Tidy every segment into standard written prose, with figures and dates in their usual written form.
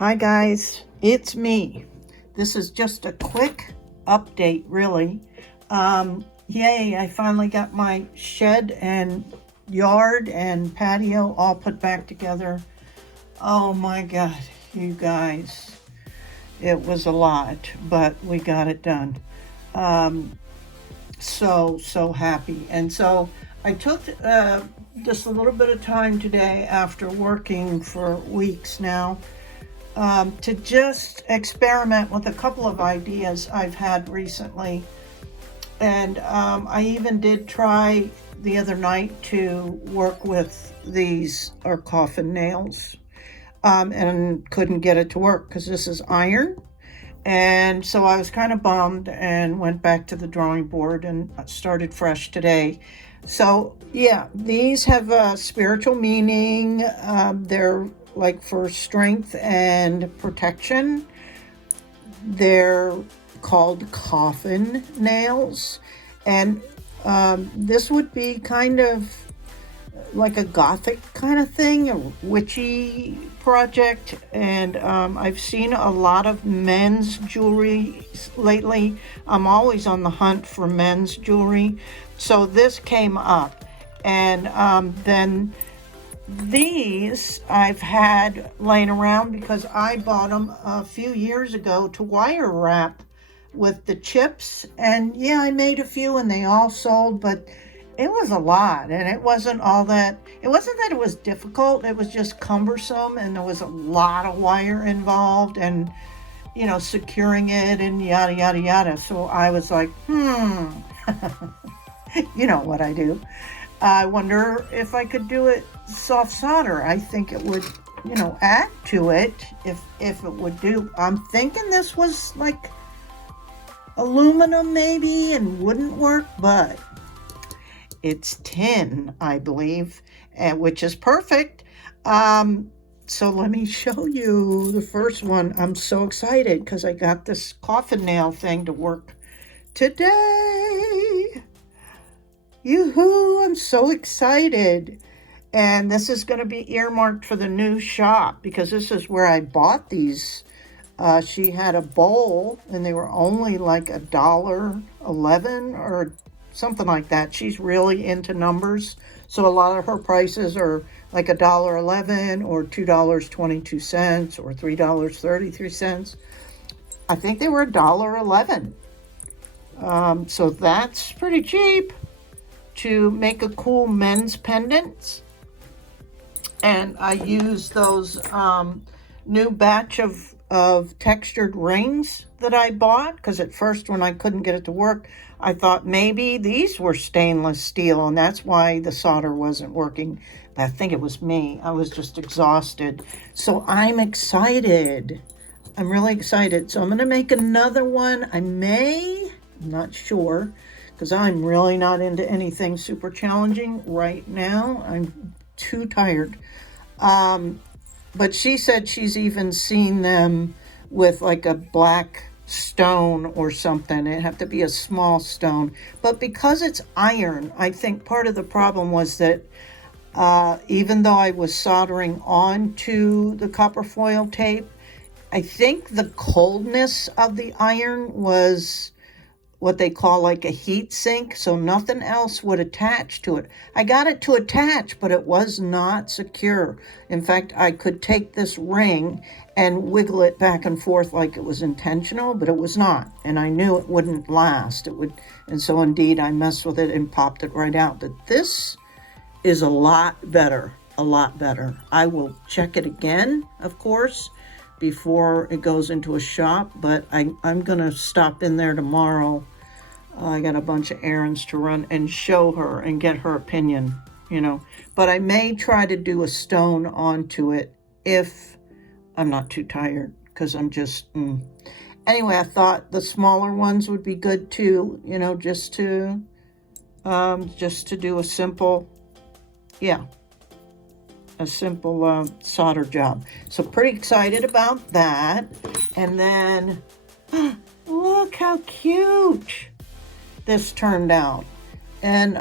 Hi guys, it's me. This is just a quick update really. Yay, I finally got my shed and yard and patio all put back together. Oh my God, you guys. It was a lot, but we got it done. So happy. And so I took just a little bit of time today after working for weeks now to just experiment with a couple of ideas I've had recently. And I even did try the other night to work with these are coffin nails and couldn't get it to work because this is iron. And so I was kind of bummed and went back to the drawing board and started fresh today. So yeah, these have a spiritual meaning. They're like for strength and protection. They're called coffin nails. And this would be kind of like a gothic kind of thing, a witchy project. And I've seen a lot of men's jewelry lately. I'm always on the hunt for men's jewelry. So this came up. And then these I've had laying around because I bought them a few years ago to wire wrap with the chips. And yeah, I made a few and they all sold, but it was a lot, and it wasn't that it was difficult, it was just cumbersome, and there was a lot of wire involved and, securing it and yada, yada, yada. So I was like, you know what I do. I wonder if I could do it soft solder. I think it would, add to it if it would do. I'm thinking this was like aluminum maybe and wouldn't work, but it's tin, I believe, which is perfect. So let me show you the first one. I'm so excited because I got this coffin nail thing to work today. Yoo-hoo, I'm so excited. And this is going to be earmarked for the new shop because this is where I bought these. She had a bowl and they were only like $1.11 or something like that. She's really into numbers. So a lot of her prices are like $1.11 or $2.22 or $3.33. I think they were $1.11. So that's pretty cheap to make a cool men's pendants. And I use those new batch of textured rings that I bought, because at first when I couldn't get it to work, I thought maybe these were stainless steel and that's why the solder wasn't working. But I think it was me. I was just exhausted. So I'm excited. I'm really excited. So I'm going to make another one. I'm not sure, because I'm really not into anything super challenging right now. I'm too tired. But she said she's even seen them with like a black stone or something. It'd have to be a small stone. But because it's iron, I think part of the problem was that even though I was soldering onto the copper foil tape, I think the coldness of the iron was what they call like a heat sink, so nothing else would attach to it. I got it to attach, but it was not secure. In fact, I could take this ring and wiggle it back and forth like it was intentional, but it was not. And I knew it wouldn't last. And so indeed I messed with it and popped it right out. But this is a lot better. I will check it again, of course, before it goes into a shop, but I'm gonna stop in there tomorrow. I got a bunch of errands to run and show her and get her opinion, but I may try to do a stone onto it if I'm not too tired, because I'm just anyway. I thought the smaller ones would be good too, just to do a simple solder job. So pretty excited about that. And then look how cute this turned out. And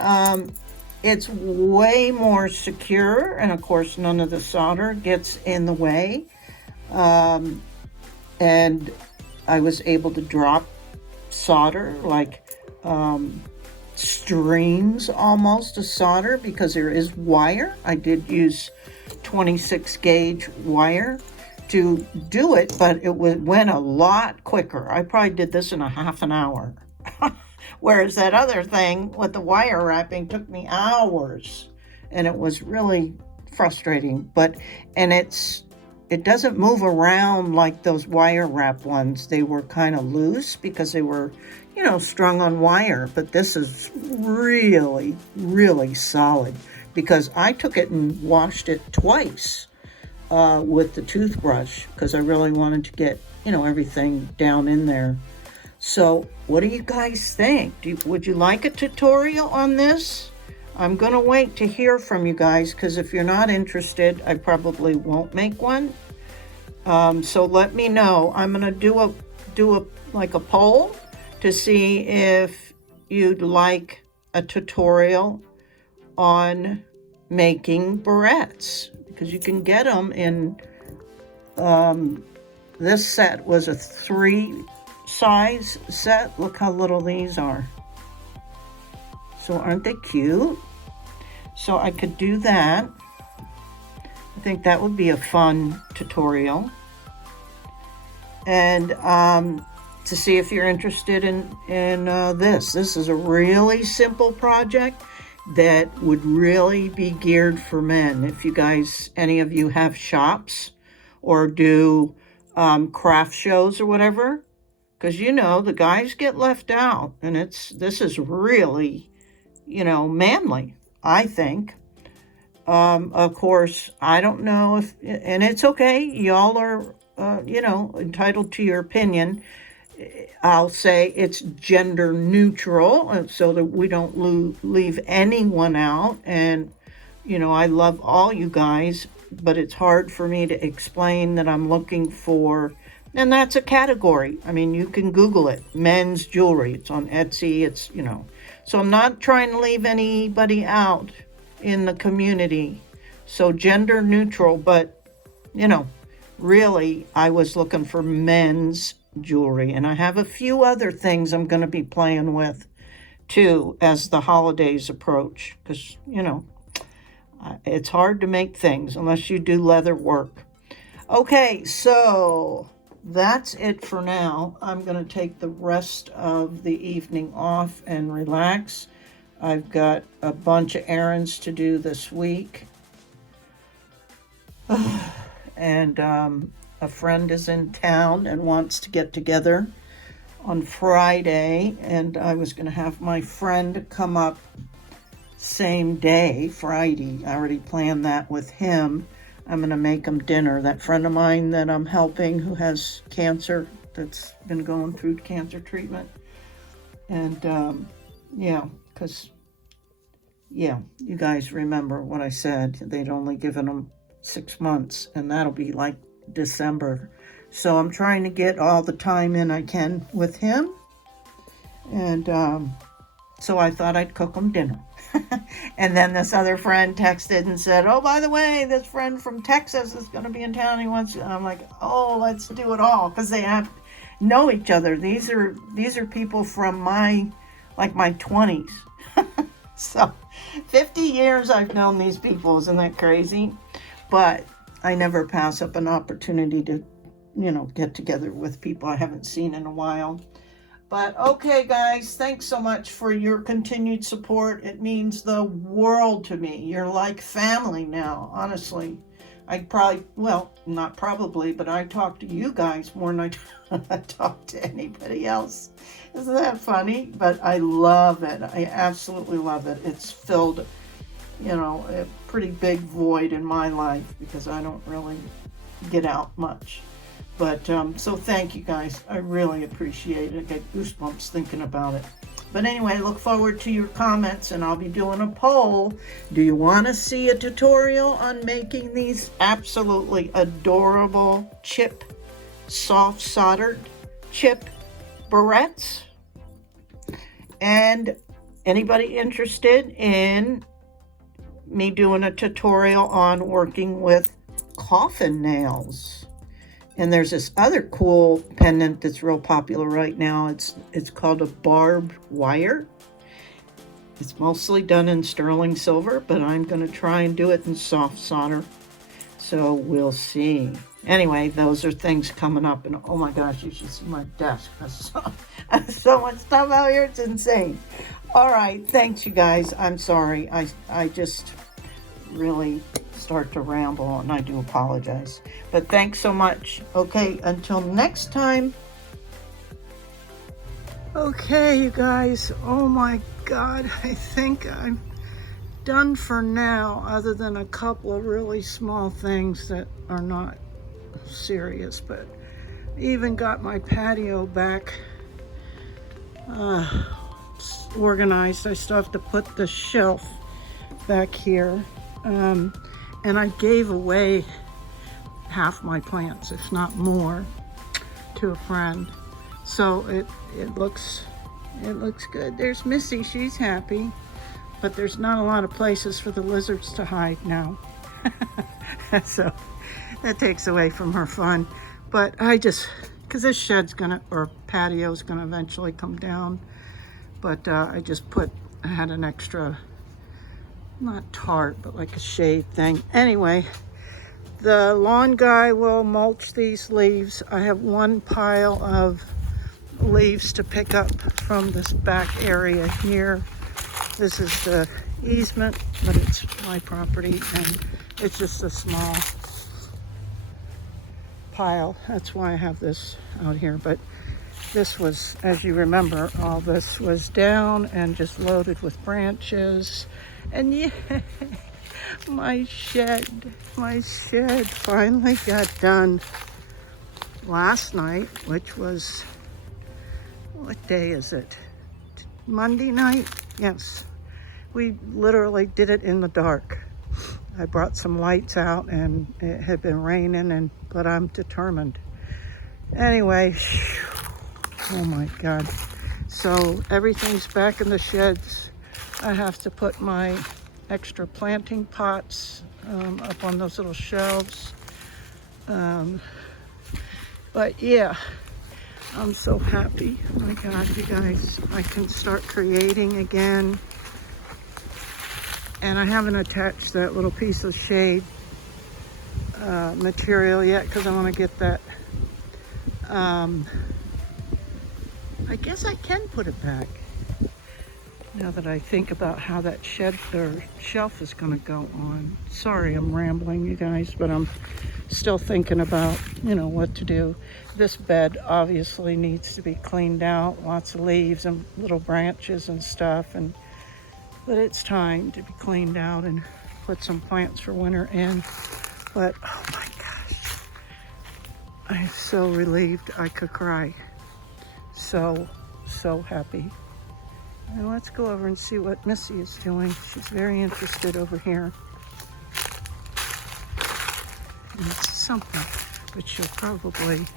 it's way more secure, and of course none of the solder gets in the way. And I was able to drop solder, like streams almost of solder, because there is wire. I did use 26 gauge wire to do it, but it went a lot quicker. I probably did this in a half an hour. Whereas that other thing with the wire wrapping took me hours, and it was really frustrating. And it doesn't move around like those wire wrap ones. They were kind of loose because they were, strung on wire. But this is really, really solid, because I took it and washed it twice with the toothbrush, because I really wanted to get, everything down in there. So what do you guys think? Would you like a tutorial on this? I'm going to wait to hear from you guys, because if you're not interested, I probably won't make one. So let me know. I'm going to do a poll to see if you'd like a tutorial on making barrettes, because you can get them in, this set was a 3 size set. Look how little these are. So aren't they cute? So I could do that. I think that would be a fun tutorial. And to see if you're interested in this. This is a really simple project that would really be geared for men. If you guys, any of you have shops or do craft shows or whatever, because the guys get left out, and this is really, manly, I think. Of course, I don't know if, and it's okay, y'all are, entitled to your opinion. I'll say it's gender neutral, so that we don't leave anyone out. And, I love all you guys, but it's hard for me to explain that I'm looking for, and that's a category. I mean, you can Google it, men's jewelry. It's on Etsy. It's, so I'm not trying to leave anybody out in the community. So gender neutral, but, really, I was looking for men's jewelry. And I have a few other things I'm going to be playing with, too, as the holidays approach. Because, it's hard to make things unless you do leather work. Okay, so that's it for now. I'm going to take the rest of the evening off and relax. I've got a bunch of errands to do this week. And a friend is in town and wants to get together on Friday. And I was going to have my friend come up same day, Friday. I already planned that with him. I'm going to make him dinner. That friend of mine that I'm helping who has cancer, that's been going through cancer treatment. And because you guys remember what I said. They'd only given him 6 months, and that'll be like December. So I'm trying to get all the time in I can with him. And so I thought I'd cook him dinner. And then this other friend texted and said, oh, by the way, this friend from Texas is going to be in town. He wants to. I'm like, oh, let's do it all, because they know each other. These are people from my 20s. So 50 years I've known these people. Isn't that crazy? But I never pass up an opportunity to, get together with people I haven't seen in a while. But okay, guys, thanks so much for your continued support. It means the world to me. You're like family now, honestly. Not probably, but I talk to you guys more than I talk to anybody else. Isn't that funny? But I love it. I absolutely love it. It's filled, a pretty big void in my life, because I don't really get out much. But so thank you guys. I really appreciate it. I get goosebumps thinking about it. But anyway, I look forward to your comments, and I'll be doing a poll. Do you want to see a tutorial on making these absolutely adorable soft soldered chip barrettes? And anybody interested in me doing a tutorial on working with coffin nails? And there's this other cool pendant that's real popular right now. It's called a barbed wire. It's mostly done in sterling silver, but I'm going to try and do it in soft solder. So we'll see. Anyway, those are things coming up. And oh my gosh, you should see my desk. I have so much stuff out here. It's insane. All right. Thanks, you guys. I'm sorry. I just really start to ramble, and I do apologize. But thanks so much. Okay, until next time. Okay, you guys. Oh my God. I think I'm done for now, other than a couple of really small things that are not serious. But even got my patio back organized. I still have to put the shelf back here. And I gave away half my plants, if not more, to a friend. So it looks good. There's Missy, she's happy, but there's not a lot of places for the lizards to hide now. So that takes away from her fun. But because this shed's or patio's gonna eventually come down. But I had an extra, not tarp, but like a shade thing. Anyway, the lawn guy will mulch these leaves. I have one pile of leaves to pick up from this back area here. This is the easement, but it's my property, and it's just a small pile. That's why I have this out here. But this was, as you remember, all this was down and just loaded with branches. And yeah, my shed finally got done last night, which was, what day is it? Monday night? Yes. We literally did it in the dark. I brought some lights out, and it had been raining, but I'm determined. Anyway, oh my God. So everything's back in the sheds. I have to put my extra planting pots up on those little shelves. But yeah, I'm so happy. Oh my God, you guys, I can start creating again. And I haven't attached that little piece of shade material yet, because I want to get that. I guess I can put it back, now that I think about how that shelf is going to go on. Sorry, I'm rambling, you guys, but I'm still thinking about, what to do. This bed obviously needs to be cleaned out. Lots of leaves and little branches and stuff, but it's time to be cleaned out and put some plants for winter in. But oh my gosh, I'm so relieved I could cry. So happy. Now let's go over and see what Missy is doing. She's very interested over here. And it's something, but she'll probably